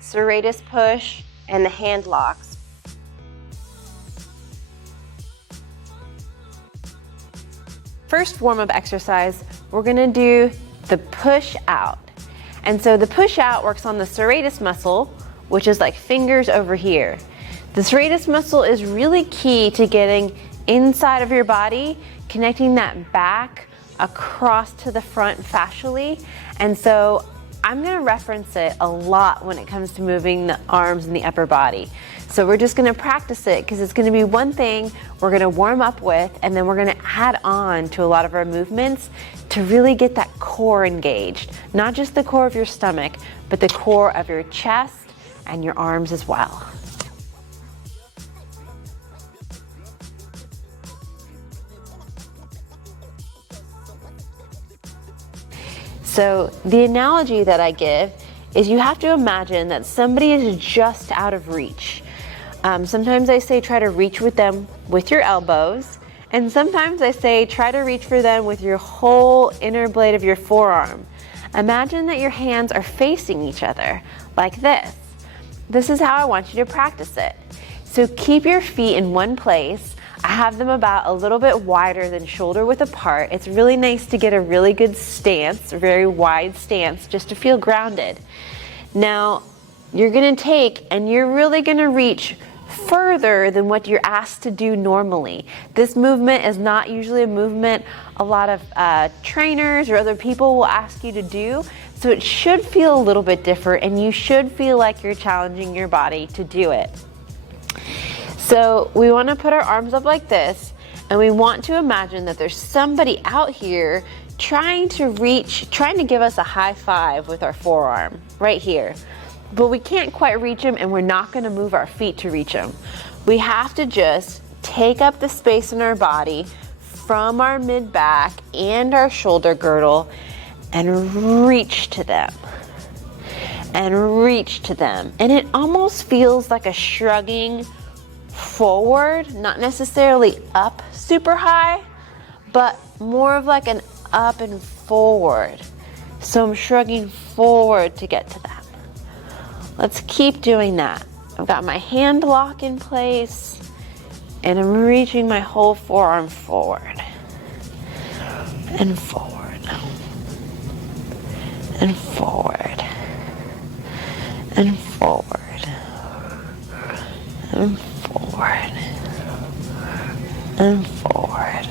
serratus push, and the hand locks. First warm-up exercise, we're gonna do the push out. And so the push out works on the serratus muscle, which is like fingers over here. The serratus muscle is really key to getting inside of your body, connecting that back across to the front fascially. And so I'm gonna reference it a lot when it comes to moving the arms and the upper body. So we're just gonna practice it because it's gonna be one thing we're gonna warm up with, and then we're gonna add on to a lot of our movements to really get that core engaged. Not just the core of your stomach, but the core of your chest and your arms as well. So the analogy that I give is you have to imagine that somebody is just out of reach. Sometimes I say try to reach with them with your elbows, and sometimes I say try to reach for them with your whole inner blade of your forearm. Imagine that your hands are facing each other like this. This is how I want you to practice it. So keep your feet in one place. I have them about a little bit wider than shoulder width apart. It's really nice to get a really good stance, a very wide stance, just to feel grounded. Now, you're gonna take and you're really gonna reach further than what you're asked to do normally. This movement is not usually a movement a lot of trainers or other people will ask you to do, so it should feel a little bit different, and you should feel like you're challenging your body to do it. So we want to put our arms up like this, and we want to imagine that there's somebody out here trying to give us a high five with our forearm right here. But we can't quite reach them, and we're not going to move our feet to reach them. We have to just take up the space in our body from our mid-back and our shoulder girdle and reach to them. And reach to them. And it almost feels like a shrugging forward, not necessarily up super high, but more of like an up and forward. So I'm shrugging forward to get to them. Let's keep doing that. I've got my hand lock in place, and I'm reaching my whole forearm forward and forward and forward and forward and forward and forward.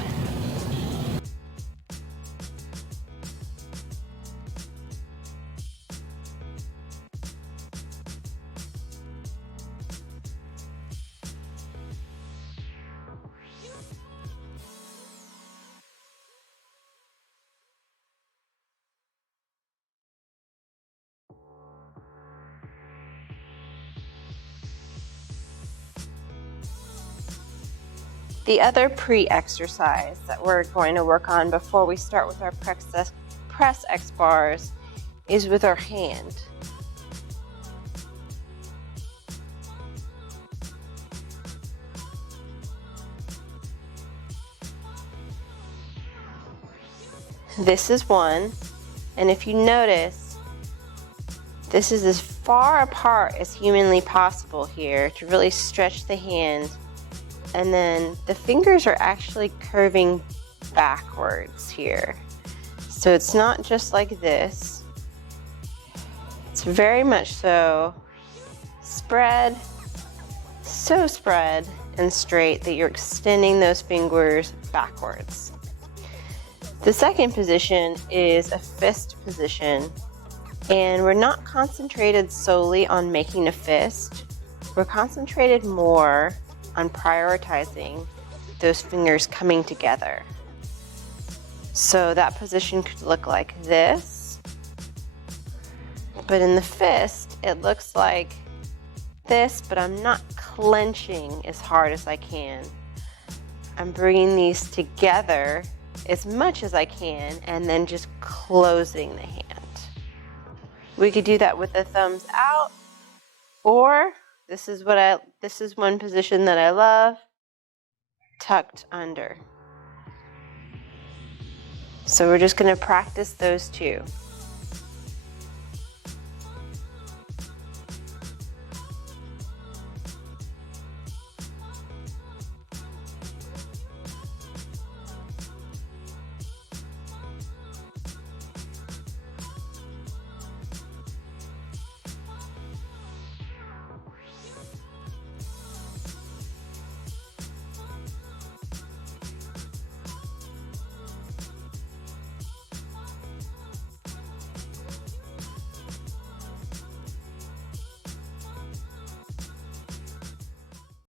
The other pre-exercise that we're going to work on before we start with our PressEX bars is with our hand. This is one, and if you notice, this is as far apart as humanly possible here to really stretch the hand. And then the fingers are actually curving backwards here. So it's not just like this. It's very much so spread, so spread and straight that you're extending those fingers backwards. The second position is a fist position, and we're not concentrated solely on making a fist. We're concentrated more on prioritizing those fingers coming together. So that position could look like this, but in the fist it looks like this, but I'm not clenching as hard as I can. I'm bringing these together as much as I can and then just closing the hand. We could do that with the thumbs out, or this is one position that I love, tucked under. So we're just going to practice those two.